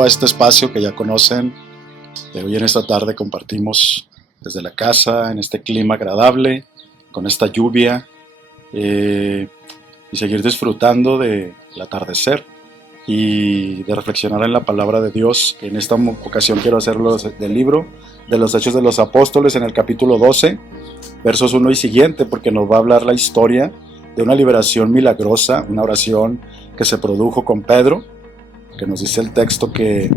bienvenido a este espacio que ya conocen. Hoy en esta tarde compartimos desde la casa, en este clima agradable, con esta lluvia, y seguir disfrutando del atardecer y de reflexionar en la palabra de Dios. En esta ocasión quiero hacerlo del libro de los Hechos de los Apóstoles, en el capítulo 12, versos 1 y siguiente, porque nos va a hablar la historia de una liberación milagrosa, una oración que se produjo con Pedro, que nos dice el texto que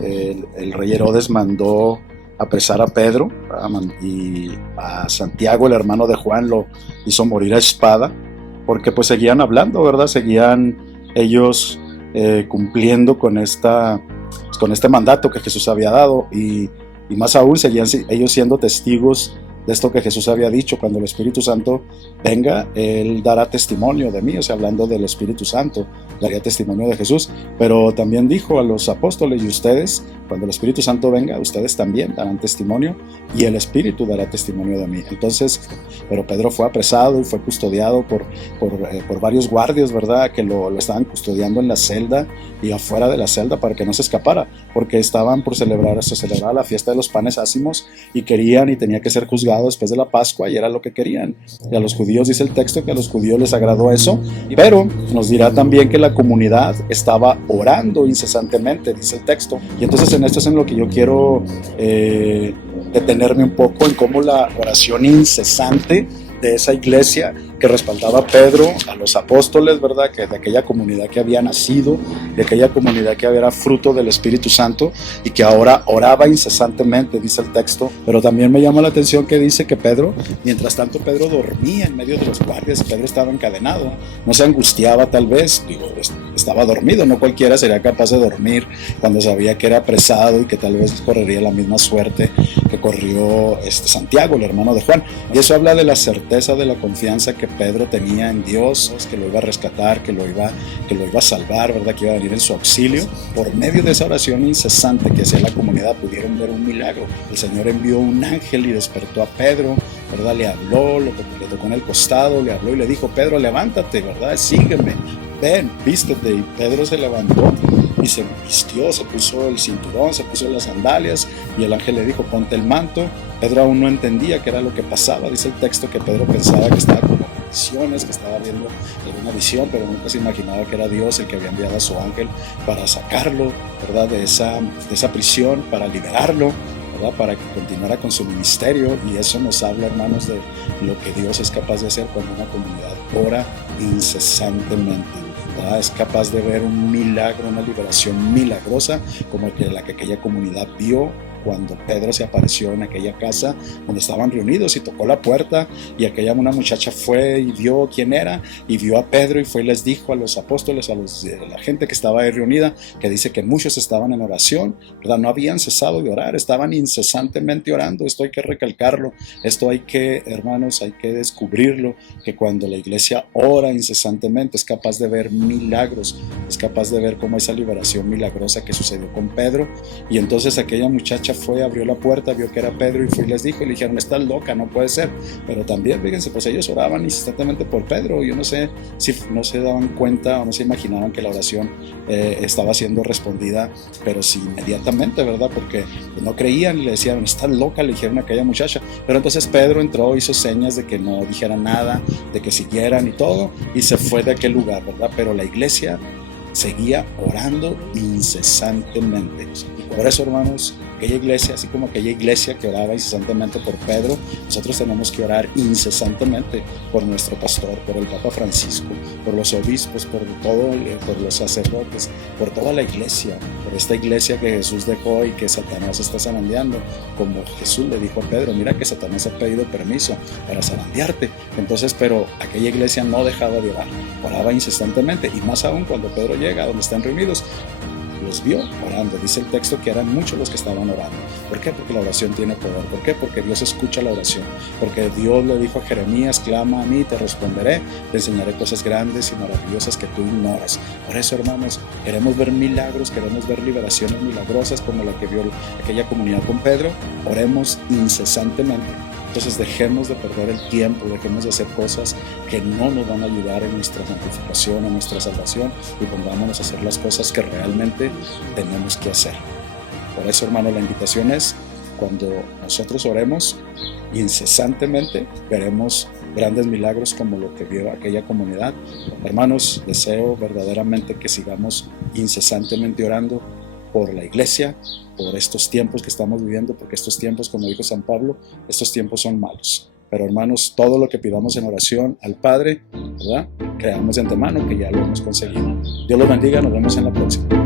el rey Herodes mandó apresar a Pedro, y a Santiago, el hermano de Juan, lo hizo morir a espada, porque pues seguían hablando, ¿verdad? Seguían ellos cumpliendo con este mandato que Jesús había dado, y más aún seguían ellos siendo testigos de esto que Jesús había dicho: cuando el Espíritu Santo venga, Él dará testimonio de mí. O sea, hablando del Espíritu Santo, daría testimonio de Jesús. Pero también dijo a los apóstoles: y ustedes, cuando el Espíritu Santo venga, ustedes también darán testimonio, y el Espíritu dará testimonio de mí. Entonces, pero Pedro fue apresado y fue custodiado por varios guardias, ¿verdad? Que lo estaban custodiando en la celda y afuera de la celda para que no se escapara, porque estaban por celebrar la fiesta de los panes ácimos, y querían y tenía que ser juzgado después de la Pascua, y era lo que querían. Y a los judíos, dice el texto, que a los judíos les agradó eso, pero nos dirá también que la comunidad estaba orando incesantemente, dice el texto. Y entonces en esto es en lo que yo quiero detenerme un poco, en cómo la oración incesante de esa iglesia que respaldaba a Pedro, a los apóstoles, ¿verdad? Que de aquella comunidad que había nacido, de aquella comunidad que era fruto del Espíritu Santo, y que ahora oraba incesantemente, dice el texto. Pero también me llama la atención que dice que Pedro, mientras tanto, Pedro dormía en medio de los guardias. Pedro estaba encadenado, no se angustiaba, tal vez, estaba dormido. No cualquiera sería capaz de dormir cuando sabía que era apresado y que tal vez correría la misma suerte que corrió Santiago, el hermano de Juan. Y eso habla de la certeza, de la confianza que Pedro tenía en Dios, que lo iba a rescatar, que lo iba a salvar, ¿verdad? Que iba a venir en su auxilio. Por medio de esa oración incesante que hacía la comunidad, pudieron ver un milagro. El Señor envió un ángel y despertó a Pedro, ¿verdad? Le habló, le tocó en el costado, le habló y le dijo: Pedro, levántate, ¿verdad? Sígueme, ven, vístete. Y Pedro se levantó y se vistió, se puso el cinturón, se puso las sandalias, y el ángel le dijo: ponte el manto. Pedro aún no entendía qué era lo que pasaba. Dice el texto que Pedro pensaba que estaba como visiones, que estaba viendo alguna visión, pero nunca se imaginaba que era Dios el que había enviado a su ángel para sacarlo, ¿verdad? de esa prisión, para liberarlo, ¿verdad? Para que continuara con su ministerio. Y eso nos habla, hermanos, de lo que Dios es capaz de hacer cuando una comunidad ora incesantemente. Es capaz de ver un milagro, una liberación milagrosa, como la que aquella comunidad vio cuando Pedro se apareció en aquella casa donde estaban reunidos, y tocó la puerta, y una muchacha fue y vio quién era, y vio a Pedro, y fue y les dijo a los apóstoles, a la gente que estaba ahí reunida, que dice que muchos estaban en oración, ¿verdad? No habían cesado de orar, estaban incesantemente orando. Esto hay que recalcarlo, esto hay que, hermanos, hay que descubrirlo, que cuando la iglesia ora incesantemente es capaz de ver milagros, es capaz de ver cómo esa liberación milagrosa que sucedió con Pedro. Y entonces aquella muchacha fue, abrió la puerta, vio que era Pedro, y fue y les dijo, y le dijeron: estás loca, no puede ser. Pero también, fíjense, pues ellos oraban incesantemente por Pedro. Yo no sé si no se daban cuenta o no se imaginaban que la oración estaba siendo respondida, pero sí inmediatamente, ¿verdad? Porque no creían y le decían: estás loca, le dijeron a aquella muchacha. Pero entonces Pedro entró, hizo señas de que no dijera nada, de que siguieran y todo, y se fue de aquel lugar, ¿verdad? Pero la iglesia seguía orando incesantemente. Y por eso, hermanos, aquella iglesia, así como aquella iglesia que oraba incesantemente por Pedro, nosotros tenemos que orar incesantemente por nuestro pastor, por el Papa Francisco, por los obispos, por los sacerdotes, por toda la iglesia, por esta iglesia que Jesús dejó y que Satanás está zarandeando. Como Jesús le dijo a Pedro: mira que Satanás ha pedido permiso para zarandearte. Entonces, pero aquella iglesia no dejaba de orar, oraba incesantemente, y más aún cuando Pedro llega a donde están reunidos, los vio orando. Dice el texto que eran muchos los que estaban orando. ¿Por qué? Porque la oración tiene poder. ¿Por qué? Porque Dios escucha la oración. Porque Dios le dijo a Jeremías: clama a mí, te responderé, te enseñaré cosas grandes y maravillosas que tú ignoras. Por eso, hermanos, queremos ver milagros, queremos ver liberaciones milagrosas como la que vio aquella comunidad con Pedro. Oremos incesantemente. Entonces dejemos de perder el tiempo, dejemos de hacer cosas que no nos van a ayudar en nuestra santificación, en nuestra salvación, y pongámonos a hacer las cosas que realmente tenemos que hacer. Por eso, hermano, la invitación es, cuando nosotros oremos incesantemente, veremos grandes milagros como lo que vio aquella comunidad. Hermanos, deseo verdaderamente que sigamos incesantemente orando por la iglesia, por estos tiempos que estamos viviendo, porque estos tiempos, como dijo San Pablo, estos tiempos son malos. Pero hermanos, todo lo que pidamos en oración al Padre, ¿verdad?, creamos de antemano que ya lo hemos conseguido. Dios los bendiga, nos vemos en la próxima.